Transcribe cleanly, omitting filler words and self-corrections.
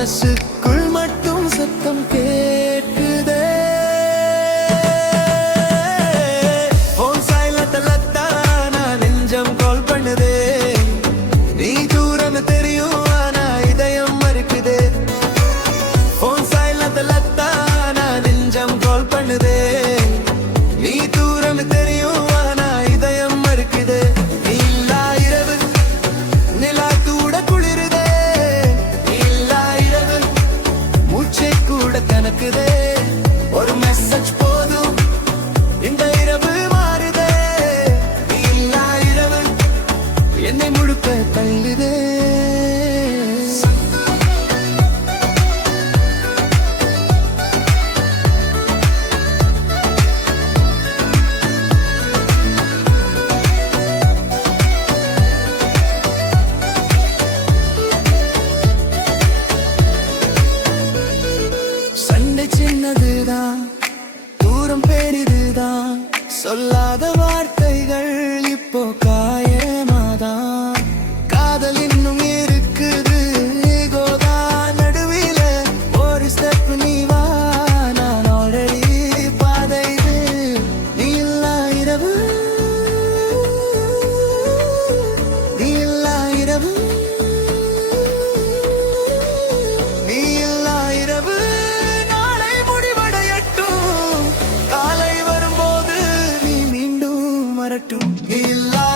மனசுக்குள் மட்டும் சத்தம் கேட்குதே. போன் சைலண்ட்ல தானா நெஞ்சம் கால் பண்ணுதே. நீ தூரம் தெரியும் ஆனா இதயம் மறுக்குதே. போன் சைலண்ட்ல தானா நெஞ்சம் கால் பண்ணுதே. நீ தூரம் தெரியும் ஆனா இதயம் மறுக்குதே. நீ இல்லா இரவு நிலா கூட குளிருதே. நீ இல்லா இரவு மூச்சை கூட கணக்குதே. ஒரு மெசேஜ் போதும் இந்த இரவு மாறுதே. நீ இல்லா இரவு என்னை முழுக்க தள்ளுதே. சண்டை சின்னதுதான், தூரம் பெரிதுதான், சொல்லாத வார்த்தைகள் இப்போ காயமாதான். காதல் இன்னும் இருக்குது ஈகோதான் நடுவில. ஒரு ஸ்டெப் நீ வா, நான் ஆல்ரெடி பாதை இது. நீ இல்லா இரவு, நீ இல்லா இரவு, நீ இல்லா இரவு நாளை முடிவடையட்டும். காலை வரும்போது நீ மீண்டும் வரட்டும். நீ இல்லா